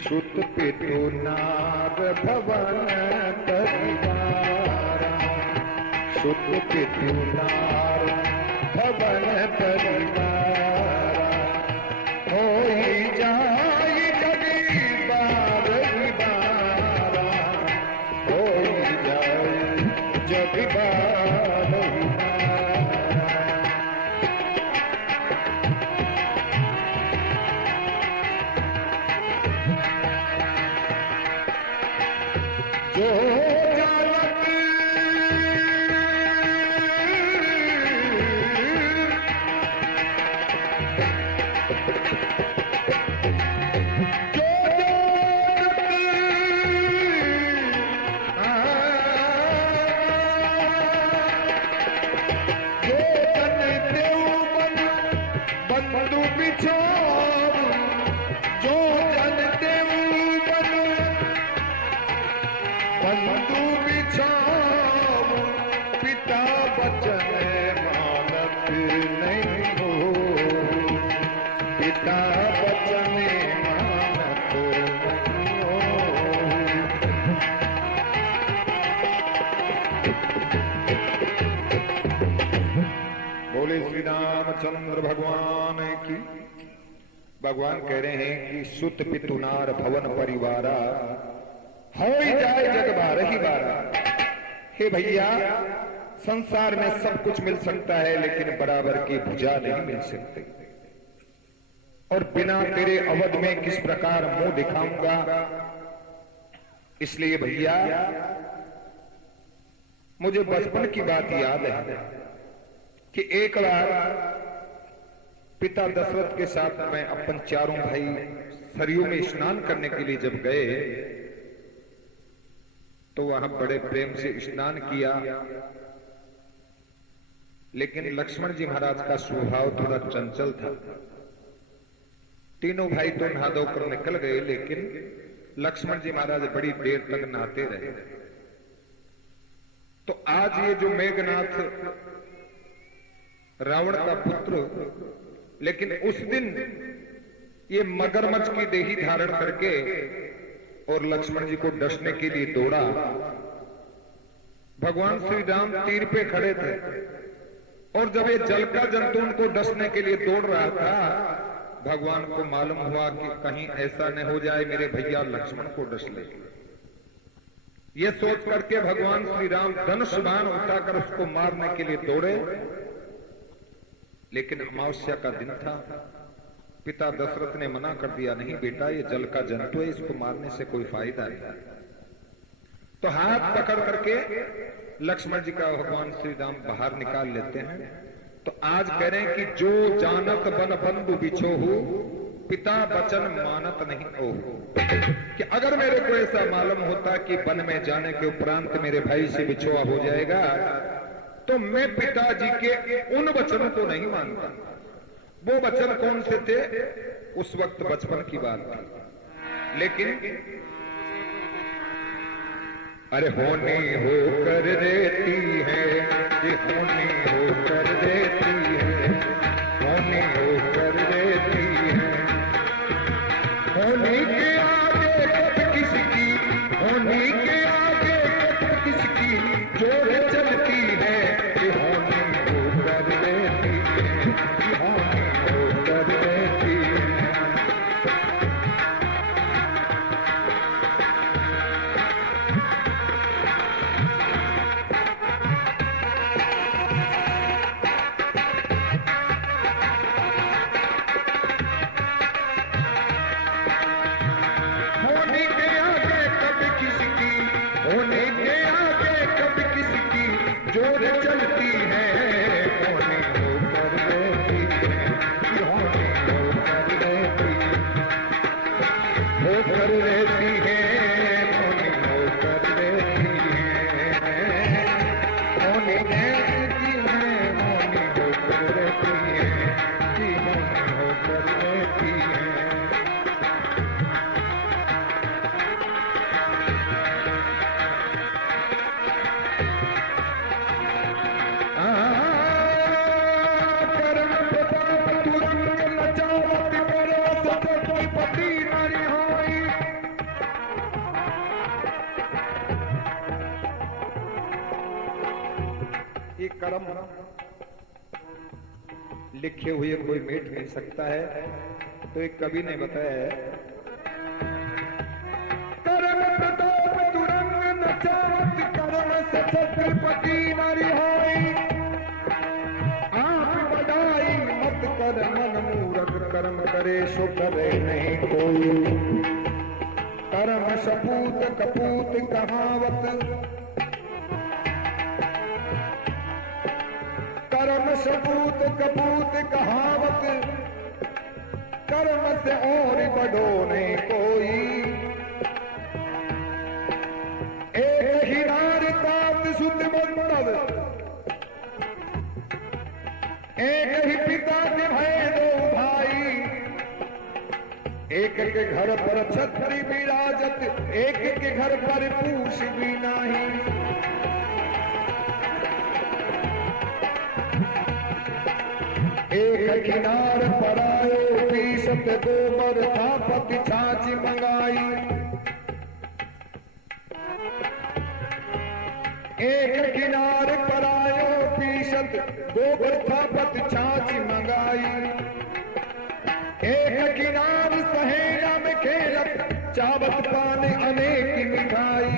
सुत पितु नार भवन परिवारा, सुत पितु नार भवन परिवारा, होई जाई जगीबार बारा, होई जाई जगीबार जो जानत बंधु बिछोड़, जो जनते बंधु बिछाओ, पिता बचन मानत नहीं हो, पिता बचन मानत नहीं हो। बोले श्री रामचंद्र भगवान की। भगवान कह रहे हैं कि सुत पितु नार भवन परिवारा, होई जाए जग बारह ही बारह। हे भैया, संसार में सब कुछ मिल सकता है लेकिन बराबर की भुजा नहीं मिल सकती। और बिना तेरे अवध में किस प्रकार मुंह दिखाऊंगा। इसलिए भैया मुझे बचपन की बात याद है कि एक बार पिता दशरथ के साथ मैं अपन चारों भाई सरयू में स्नान करने के लिए जब गए तो वहां बड़े प्रेम से स्नान किया, लेकिन लक्ष्मण जी महाराज का स्वभाव थोड़ा चंचल था। तीनों भाई तो नहा धोकर निकल गए, लेकिन लक्ष्मण जी महाराज बड़ी देर तक नहाते रहे। तो आज ये जो मेघनाथ रावण का पुत्र, लेकिन उस दिन ये मगरमच्छ की देही धारण करके और लक्ष्मण जी को डसने के लिए दौड़ा। भगवान श्री राम तीर पे खड़े थे और जब ये जल का जंतु उनको डसने के लिए दौड़ रहा था, भगवान को मालूम हुआ कि कहीं ऐसा न हो जाए मेरे भैया लक्ष्मण को डस ले। ये सोच करके भगवान श्री राम धनुष बाण उठाकर उसको मारने के लिए दौड़े, लेकिन अमावस्या का दिन था। पिता दशरथ ने मना कर दिया, नहीं बेटा ये जल का जंतु है, इसको मारने से कोई फायदा नहीं। तो हाथ पकड़ करके लक्ष्मण जी का भगवान श्री राम बाहर निकाल लेते हैं। तो आज कह रहे हैं कि जो जानत बन बंधु बिछोहु, पिता बचन मानत नहीं ओहु। कि अगर मेरे को ऐसा मालूम होता कि वन में जाने के उपरांत मेरे भाई से बिछोआ हो जाएगा तो मैं पिताजी के उन वचनों को नहीं मानता। वो वचन कौन से थे? उस वक्त बचपन की बात थी, लेकिन अरे होनी होकर रहती है, ये होनी होकर रहती है, होनी होकर रहती है। होनी के आगे कब किसकी, होनी के आगे कब किसकी जोर चलती है, ये होनी होकर रहती है, ये होनी होकर रहती है। होनी के आगे कब किसकी, होनी के आगे कब किसकी जोर चलती है, होनी होकर रहती है, होनी होकर रहती है, होकर रहती है, होनी होकर रहती है, होनी रहती है, होनी होकर रहती है, जी होनी होकर रहती है। कर्म प्रताप तुरंग नचावत करो, सपति नारी होई। कर्म लिखे हुए कोई मिट नहीं सकता है। तो एक कवि ने बताया है, कर्म प्रताप तुरंग नचावत, कर्म से छत्रपति न रिहाई, आप बड़ाई मत कर मन मूरख, कर्म करे सो करे नहीं कोई। कर्म सपूत कपूत कहावत, कर्म सपूत कपूत कहावत, कर्म से और बढ़ो नहीं कोई। एक ही नार तात सुत मंडल, एक ही पिता के भय दो भाई, एक के घर पर छत्री विराजत, एक के घर पर पूछ भी नहीं। एक किनार पर आयो पीसत, गोबर था पति छाछ मंगाई। एक किनार पर आयो पीसत, गोबर था पति छाछ मंगाई। एक किनार सहेरा में खेलत, चावत पान अनेक मिठाई।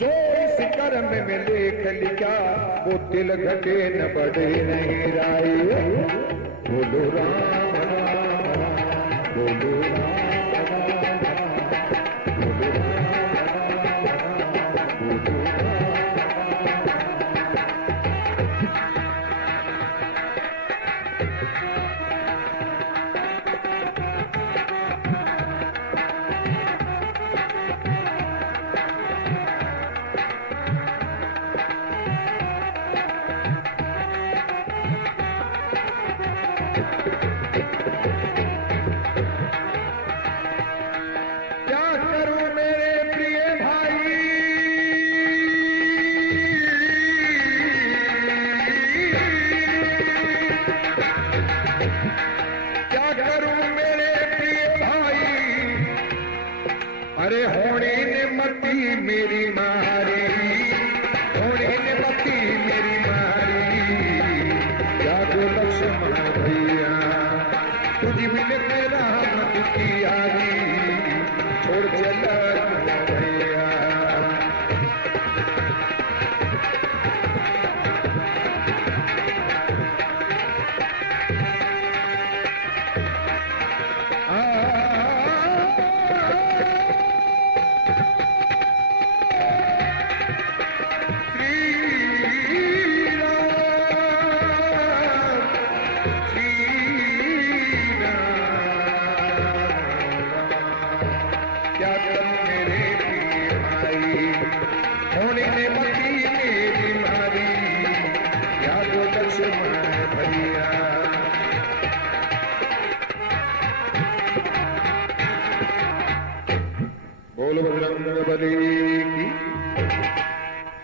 जो इस कर्म में लेख लिखा, वो तिल घटे न बढ़े नहीं राई। बोलो राम राम, बोलो राम राम, बोलो राम राम, बोलो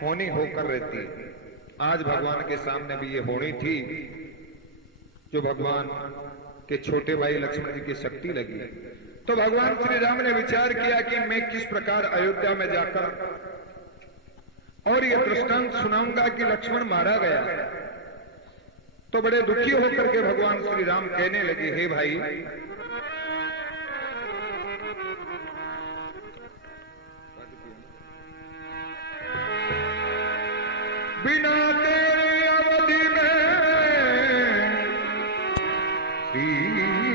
होनी होकर रहती। आज भगवान के सामने भी ये होनी थी, जो भगवान के छोटे भाई लक्ष्मण जी की शक्ति लगी। तो भगवान श्री राम ने विचार किया कि मैं किस प्रकार अयोध्या में जाकर और ये दृष्टांत सुनाऊंगा कि लक्ष्मण मारा गया। तो बड़े दुखी होकर के भगवान श्री राम कहने लगे, हे भाई, बिना तेरे अवधि में सीना,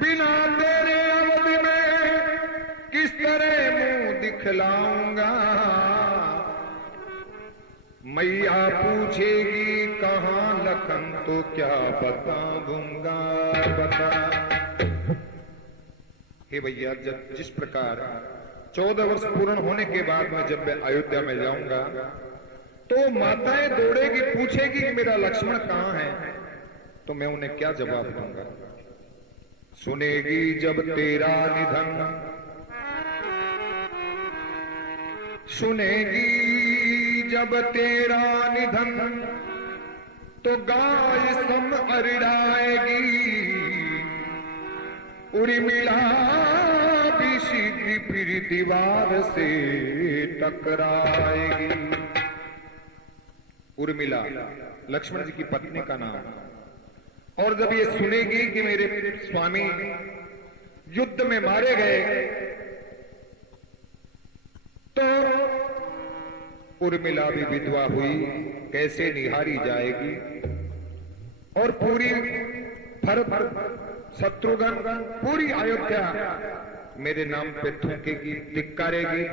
बिना तेरे अवधि में किस तरह मुंह दिखलाऊंगा। मैया पूछेगी कहाँ लखन, तो क्या बताऊंगा, बता। हे भैया, जब जिस प्रकार 14 वर्ष पूर्ण होने के बाद में जब मैं अयोध्या में जाऊंगा, तो माताएं दौड़ेगी, पूछेगी कि मेरा लक्ष्मण कहाँ है, तो मैं उन्हें क्या जवाब दूंगा। सुनेगी जब तेरा निधन, सुनेगी जब तेरा निधन, तो गाय सम अरिड़ाएगी। उर्मिला भी शीघ्र फिर दीवार से टकराएगी। उर्मिला लक्ष्मण जी की पत्नी का नाम। और जब ये सुनेगी कि मेरे स्वामी युद्ध में मारे गए, तो उर्मिला भी विधवा हुई, कैसे निहारी जाएगी। और पूरी भरत शत्रुघ्न पूरी अयोध्या मेरे नाम पे थूकेगी, धिक्कारेगी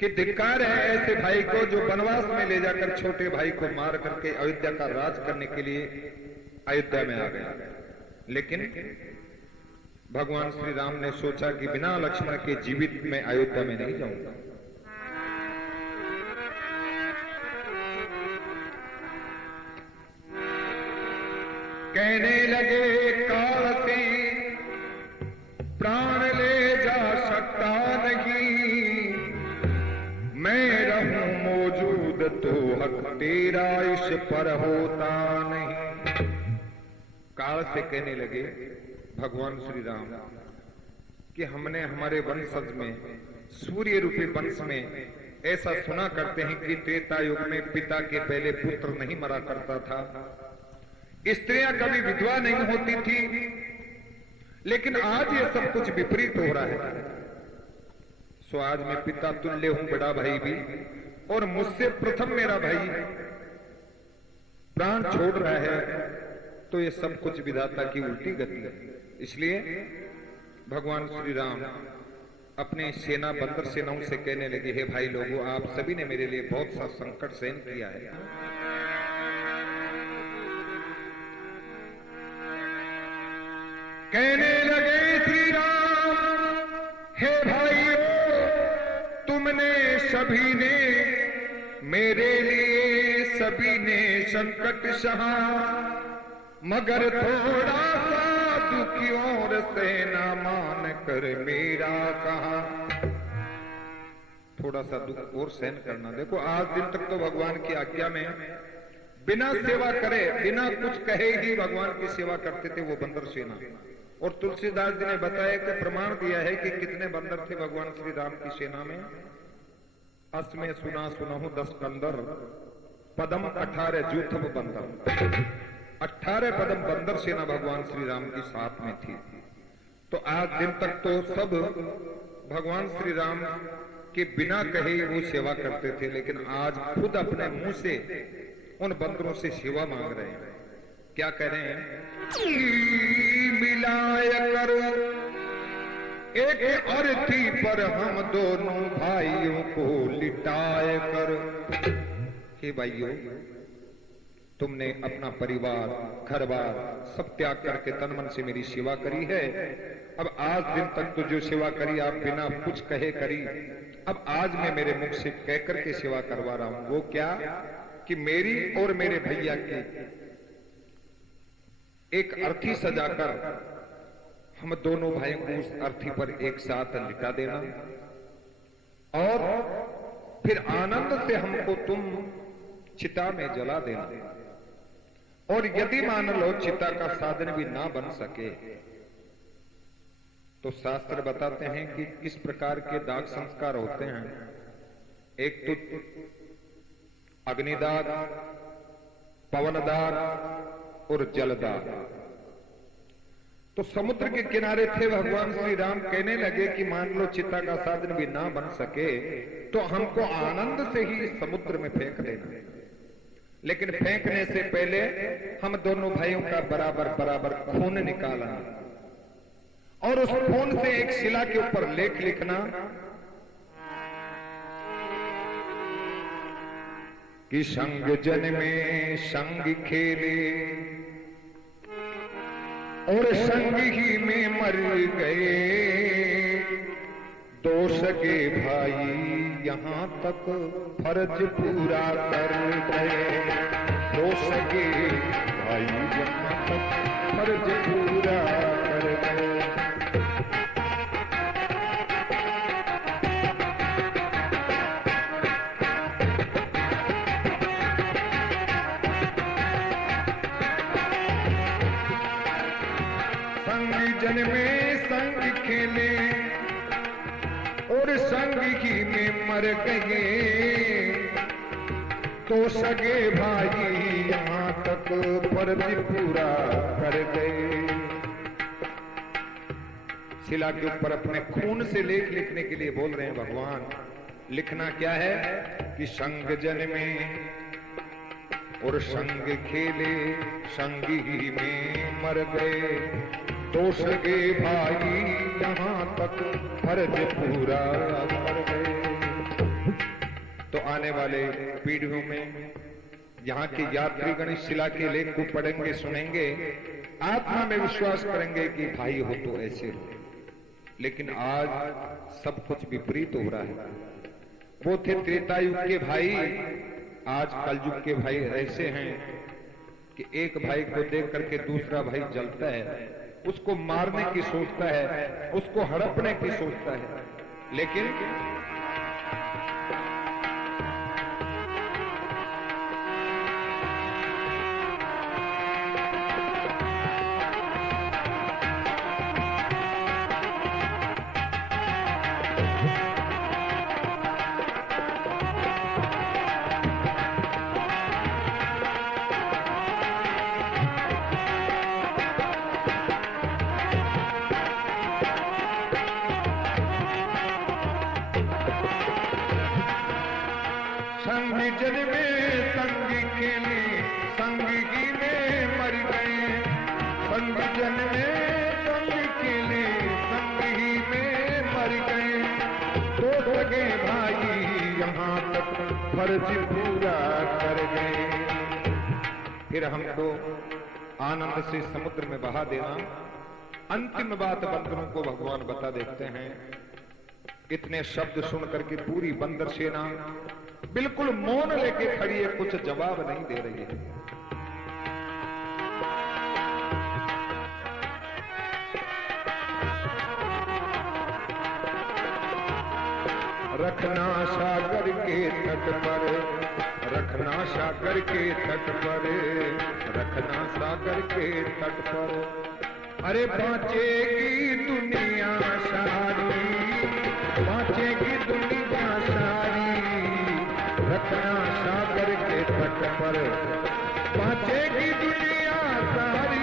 कि धिक्कार है ऐसे भाई को जो वनवास में ले जाकर छोटे भाई को मार करके अयोध्या का राज करने के लिए अयोध्या में आ गया। लेकिन भगवान श्री राम ने सोचा कि बिना लक्ष्मण के जीवित में अयोध्या में नहीं जाऊंगा। कहने लगे काल से प्राण ले जा सकता नहीं, मैं रहूं मौजूद तो हक तेरा इस पर होता नहीं। काल से कहने लगे भगवान श्री राम कि हमने हमारे वंशज में सूर्य रूपी वंश में ऐसा सुना करते हैं कि त्रेता युग में पिता के पहले पुत्र नहीं मरा करता था, स्त्रियां कभी विधवा नहीं होती थी। लेकिन आज ये सब कुछ विपरीत हो रहा है। सो आज मैं पिता तुल्य हूं, बड़ा भाई भी, और मुझसे प्रथम मेरा भाई प्राण छोड़ रहा है, तो ये सब कुछ विधाता की उल्टी गति है। इसलिए भगवान श्री राम अपने सेना बंदर सेनाओं से कहने लगे, हे भाई लोगों, आप सभी ने मेरे लिए बहुत सा संकट सहन किया है। कहने लगे श्री राम, हे भाइयों, तुमने सभी ने मेरे लिए सभी ने संकट सहा, मगर थोड़ा सा दुखियों से ना मान कर मेरा कहा। थोड़ा सा दुख और सहन करना। देखो आज दिन तक तो भगवान की आज्ञा में बिना सेवा करे, बिना कुछ कहे ही भगवान की सेवा करते थे वो बंदर सेना। और तुलसीदास जी ने बताया कि प्रमाण दिया है कि कितने बंदर थे भगवान श्री राम की सेना में। अस में सुना सुनाहू 10 कंदर, पदम 18 जूथम बंदर। 18 पदम बंदर सेना भगवान श्री राम की साथ में थी। तो आज दिन तक तो सब भगवान श्री राम के बिना कहे वो सेवा करते थे, लेकिन आज खुद अपने मुंह से उन बंदरों से सेवा मांग रहे हैं। क्या कह रहे हैं? मिलाय करो एक अर्थी पर हम दोनों भाइयों को लिटाए करो। हे भाइयों, तुमने अपना परिवार घर बार सब त्याग करके तन मन से मेरी सेवा करी है। अब आज दिन तक तो जो सेवा करी आप बिना कुछ कहे करी, अब आज मैं मेरे मुख से कह करके सेवा करवा रहा हूं। वो क्या कि मेरी और मेरे भैया की एक अर्थी सजाकर हम दोनों भाइयों को उस अर्थी पर एक साथ लिटा देना, और फिर आनंद से हमको तुम चिता में जला देना। और यदि मान लो चिता का साधन भी ना बन सके, तो शास्त्र बताते हैं कि किस प्रकार के दाग संस्कार होते हैं। एक तो अग्निदाग, पवनदाग और जलदाग। तो समुद्र के किनारे थे भगवान श्री राम, कहने लगे कि मान लो चिता का साधन भी ना बन सके तो हमको आनंद से ही समुद्र में फेंक देना। लेकिन फेंकने से पहले हम दोनों भाइयों का बराबर बराबर खून निकालना, और उस खून से एक शिला के ऊपर लेख लिखना कि संग जन में संग खेले और संग ही में मर गए, दो सगे भाई यहां तक फर्ज पूरा कर गए। दो सगे भाई यहां तक फर्ज पूरा कर गए। संग जन में खेले और संग ही में मर गए, तो सगे भाई यहां तक फर्ज पूरा कर गए। शिला के ऊपर अपने खून से लेख लिखने के लिए बोल रहे हैं भगवान। लिखना क्या है कि संग जन्मे और संग खेले, संग ही में मर गए, तो सगे भाई यहां तक फर्ज पूरा कर गए। तो आने वाले पीढ़ियों में यहाँ के यात्रीगण इस शिला के लेख को पढ़ेंगे, सुनेंगे, आत्मा में विश्वास करेंगे कि भाई हो तो ऐसे हो। लेकिन आज सब कुछ विपरीत हो रहा है। वो थे त्रेता युग के भाई, आज कलयुग के भाई ऐसे हैं कि एक भाई को देख करके दूसरा भाई जलता है, उसको मारने की सोचता है, उसको हड़पने की सोचता है। लेकिन जन्मे संग खेले, संग ही में मर गए, संग जन्मे संग खेले, संग ही में मर गए, तो सगे भाई यहाँ तक फर्ज पूरा कर गए। फिर हमको आनंद से समुद्र में बहा देना। अंतिम बात बंदरों को भगवान बता देते हैं। इतने शब्द सुन करके पूरी बंदर सेना बिल्कुल मौन लेके खड़ी है, कुछ जवाब नहीं दे रही है। रखना सागर के तट पर, रखना सागर के तट पर, रखना सागर के तट पर, अरे बाँचेगी दुनिया सारी, बाँचेगी दुनिया सारी, रखना सागर के तट पर, बाँचेगी दुनिया सारी।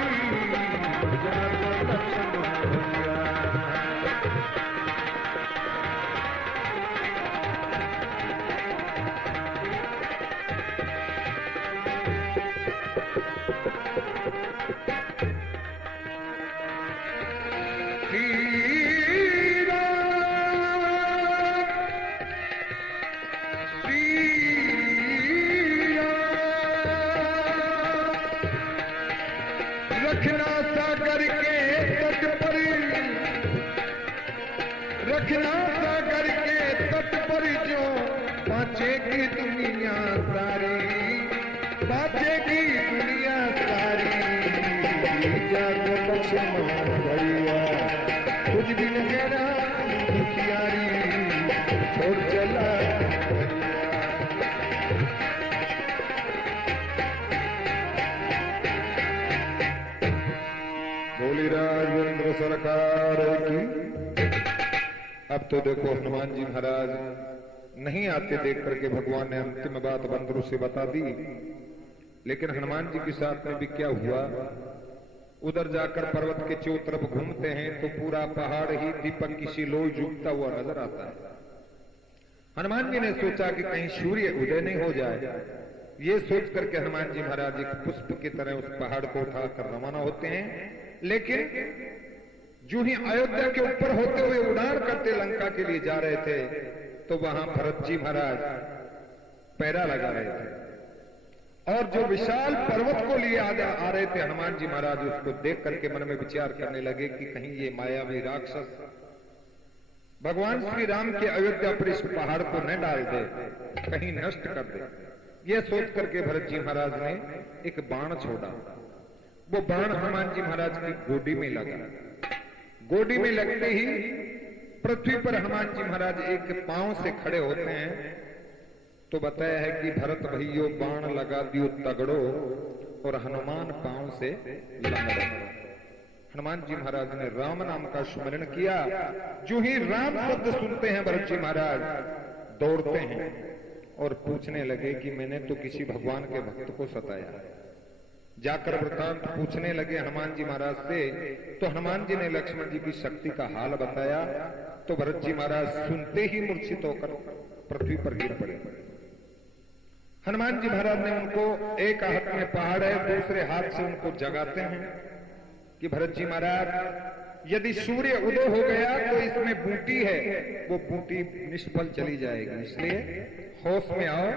रखना सागर के तट पर, रखना सागर के तट पर, जो बाँचेगी दुनिया सारी, बाँचेगी दुनिया सारी। जागो लक्ष्मण भैया कुछ दिन मेरा दुखियारी, छोड़ चला बोली राजेंद्र सरकार की। अब तो देखो हनुमान जी महाराज नहीं आते देख करके भगवान ने अंतिम बात बंदरों से बता दी। लेकिन हनुमान जी के साथ में भी क्या हुआ, उधर जाकर पर्वत के चारों तरफ घूमते हैं तो पूरा पहाड़ ही दीपक की सी लोई झुकता हुआ नजर आता है। हनुमान जी ने सोचा कि कहीं सूर्य उदय नहीं हो जाए। ये सोच करके हनुमान जी महाराज एक पुष्प की तरह उस पहाड़ को उठाकर रवाना होते हैं। लेकिन जो ही अयोध्या के ऊपर होते हुए उड़ान करते लंका के लिए जा रहे थे, तो वहां भरत जी महाराज पैरा लगा रहे थे और जो विशाल पर्वत को लिए आ रहे थे हनुमान जी महाराज, उसको देख करके मन में विचार करने लगे कि कहीं ये मायावी राक्षस भगवान श्री राम के अयोध्या पर इस पहाड़ को न डाल दे, कहीं नष्ट कर दे। ये सोच करके भरत जी महाराज ने एक बाण छोड़ा। वो बाण हनुमान जी महाराज की गोदी में लगा। गोदी में लगते ही पृथ्वी पर हनुमान जी महाराज एक पांव से खड़े होते हैं तो बताया है कि भरत भैयो बाण लगा दियो तगड़ो और हनुमान पांव से लंगड़ो। हनुमान जी महाराज ने राम नाम का स्मरण किया। जो ही राम शब्द सुनते हैं भरत जी महाराज दौड़ते हैं और पूछने लगे कि मैंने तो किसी भगवान के भक्त को सताया। जाकर वृतांत पूछने लगे हनुमान जी महाराज से, तो हनुमान जी ने लक्ष्मण जी की शक्ति का हाल बताया। तो भरत जी महाराज सुनते ही मूर्छित होकर पृथ्वी पर गिर पड़े। हनुमान जी महाराज ने उनको, एक हाथ में पहाड़ है, दूसरे हाथ से उनको जगाते हैं कि भरत जी महाराज यदि सूर्य उदय हो गया तो इसमें बूटी है, वो बूटी निष्फल चली जाएगी, इसलिए होश में आओ।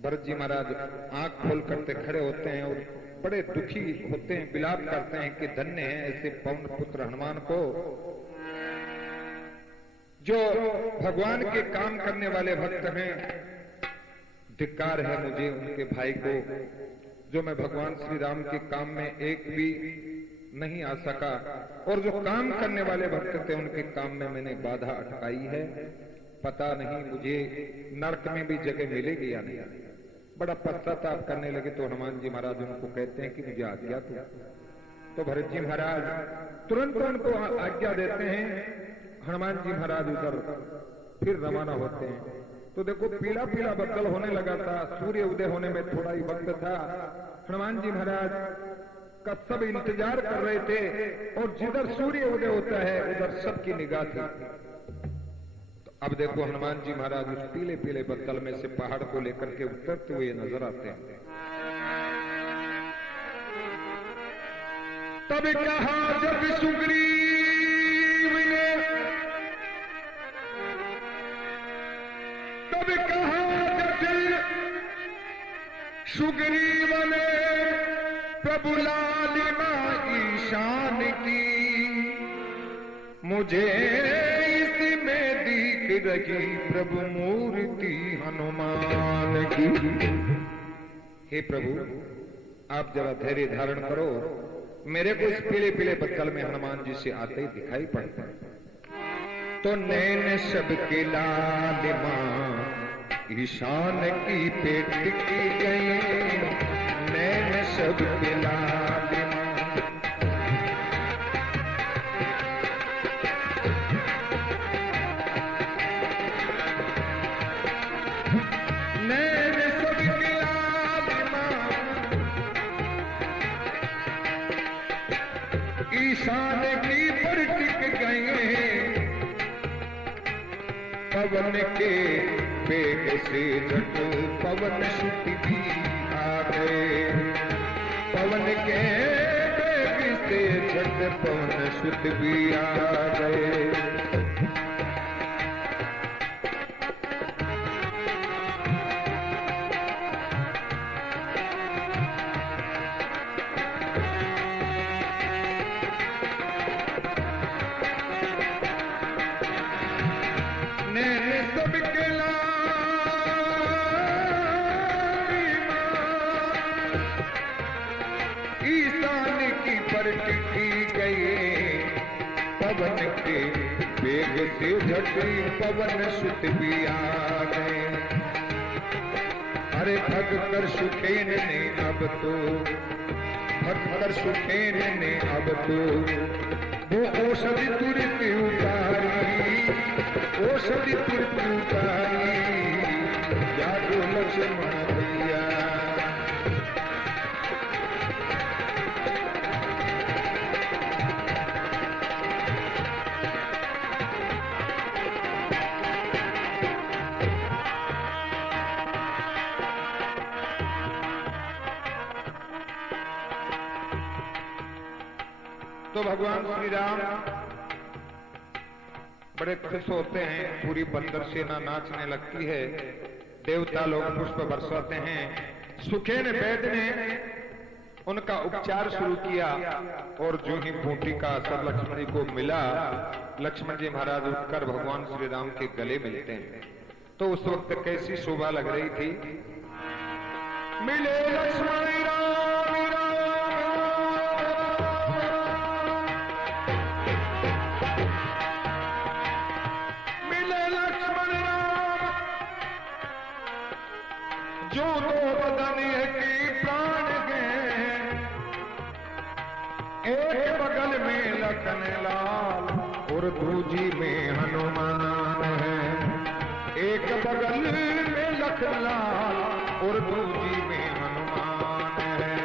भरत जी महाराज आंख खोल करते खड़े होते हैं और बड़े दुखी होते हैं, विलाप करते हैं कि धन्य है ऐसे पवन पुत्र हनुमान को, जो भगवान के काम करने वाले भक्त हैं। धिक्कार है मुझे उनके भाई को, जो मैं भगवान श्री राम के काम में एक भी नहीं आ सका, और जो काम करने वाले भक्त थे उनके काम में मैंने बाधा अटकाई है। पता नहीं मुझे नरक में भी जगह मिलेगी या नहीं। बड़ा पश्चाताप करने लगे। तो हनुमान जी महाराज उनको कहते हैं कि मुझे आज्ञा दो। तो भरत जी महाराज तुरंत उनको आज्ञा देते हैं। हनुमान जी महाराज उधर फिर रवाना होते हैं। तो देखो पीला पीला बदल होने लगा था, सूर्य उदय होने में थोड़ा ही वक्त था। हनुमान जी महाराज का सब इंतजार कर रहे थे और जिधर सूर्य उदय होता है उधर सबकी निगाह थी। तो अब देखो हनुमान जी महाराज उस पीले पीले बदल में से पहाड़ को लेकर के उतरते हुए नजर आते हैं। तब कहा जब सुग्रीव ने, तब कहा जब सुग्रीव ने प्रभु लालिमा ईशान की, मुझे इसमें दिख रही प्रभु मूर्ति हनुमान की। हे प्रभु आप जरा धैर्य धारण करो, मेरे को इस पीले पीले बदल में हनुमान जी से आते ही दिखाई पड़ता है। तो नैन सबके लालिमा ईशान की पे टिकी गई, नैन सबके लालिमा। नैन सबके लालिमा ईशान की पर टिक गए, पवन के वेग से झट पवन सुत भी आ गए, पवन के वेग से झट पवन सुत भी आ गए। पवन के वेग से झटी पवन सुत भी आ गए। अरे भग कर सुखेन ने अब तो, भग कर सुखेन ने अब तो वो औषधि तुरंत उतारी, औषधि तुरंत उतारी, जागो लक्ष्मण भैया। तो भगवान श्री राम बड़े खुश होते हैं, पूरी बंदर सेना नाचने लगती है, देवता लोग पुष्प बरसाते हैं। सुखेन वैद्य ने उनका उपचार शुरू किया और जो ही बूटी का असर लक्ष्मण जी को मिला, लक्ष्मण जी महाराज उठकर भगवान श्री राम के गले मिलते हैं। तो उस वक्त कैसी शोभा लग रही थी। मिले लक्ष्मण जो दो बदन की प्राण है, एक और दूजी में हनुमान है। एक बगल में लखनलाल और दूजी में हनुमान है।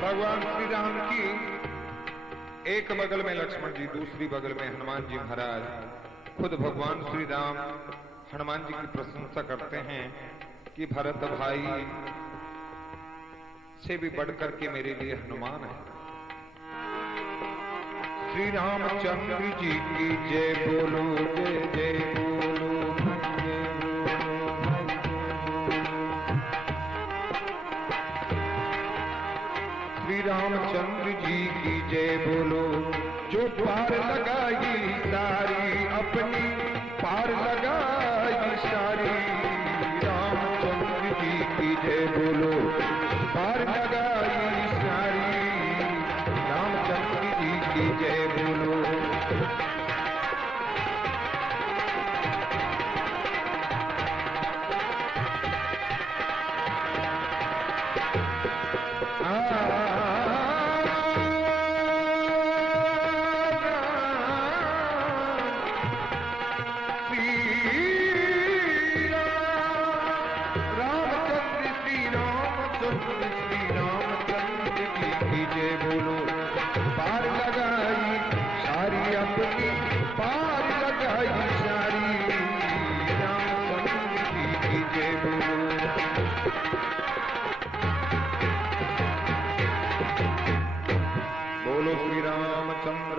भगवान श्री राम की एक बगल में लक्ष्मण जी, दूसरी बगल में हनुमान जी महाराज। खुद भगवान श्री राम हनुमान जी की प्रशंसा करते हैं कि भरत भाई से भी बढ़कर के मेरे लिए हनुमान है। श्री रामचंद्र जी की जय बोलो, जय जय बोलो, श्री रामचंद्र जी की जय बोलो। जो पार लगाई सारी अपनी, पार लगाई सारी। रामचंद्र जी की जय बोलो, पार लगाई सारी। रामचंद्र जी की जय बोलो।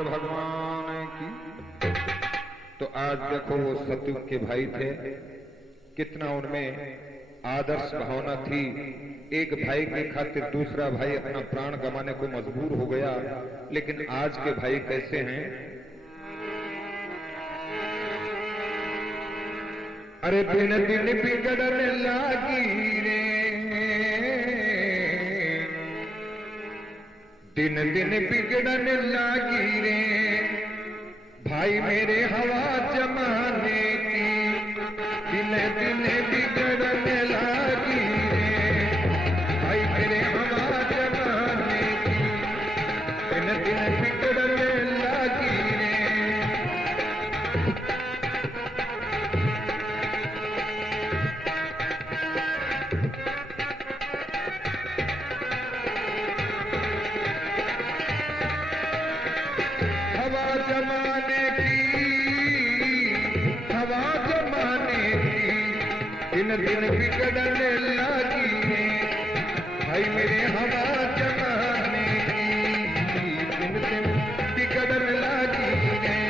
भगवान की। तो आज देखो वो सतयुग के भाई थे, कितना उनमें आदर्श भावना थी। एक भाई के खातिर दूसरा भाई अपना प्राण गंवाने को मजबूर हो गया। लेकिन आज के भाई कैसे हैं? अरे दिन दिन बिगड़ने लागी रे, दिन दिन बिगड़ने लागी रे, भाई मेरे हवा जमाने की। दिन दिन बिगड़ने लागी रे, भाई मेरे हवा जमाने की। दिन दिन बिगड़ने लागी रे। हवा जमाने की, हवा जमाने की। दिन दिन बिगड़ने लगी है, भाई मेरे हवा जमाने की। दिन दिन बिगड़ने लगी है।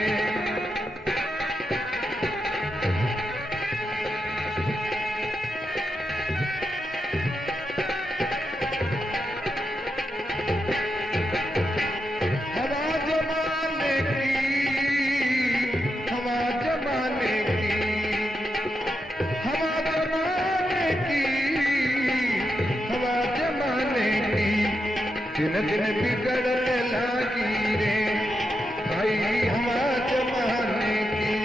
दिन दिन बिगड़ने लगी रे, भाई हवा जमाने की।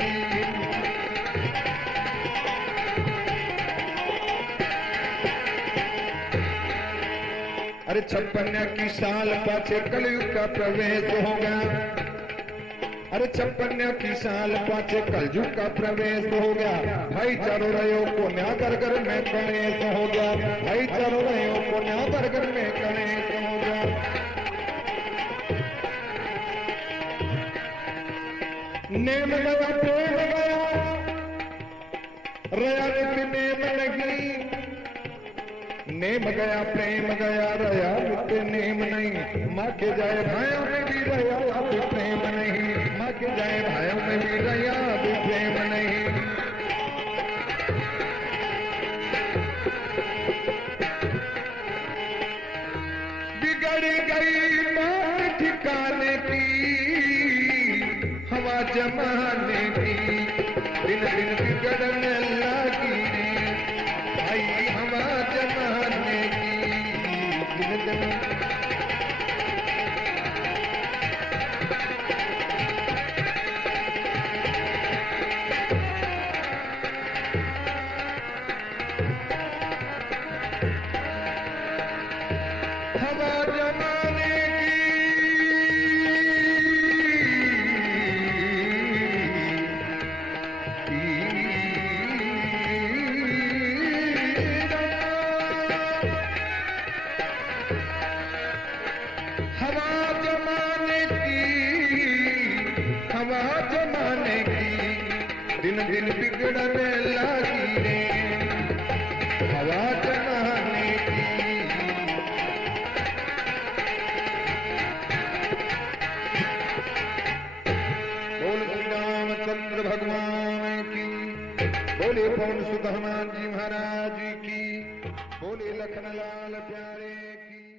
अरे 56 की साल पाछे कलयुग का प्रवेश होगा। अरे 56 की साल पाछे कलयुग का प्रवेश हो गया। भाई चारों रहो को न्या बरगर में गणेश हो गया। भाई चारों रहो को न्या बरगर में गणेश हो गया। नेम गया प्रेम गया, रया नित्य नेम नहीं। नेम गया प्रेम गया, रया नित्य नेम नहीं। माँ के जाए भाइयों में भी रया अब प्रेम नहीं। माँ के जाए भाइयों में भी रया अब प्रेम नहीं। बिगड़ गई बात ठिकाने की, हवा जमाने की। दिन दिन बिगड़ने लगी रे, भाई हवा जमाने की। दिन दिन दिन दिन बिगड़ने लगी रे हवा जमाने की। बोल श्री रामचंद्र भगवान की, बोले पवन सुत हनुमान जी महाराज की, बोले लखन लाल प्यारे की।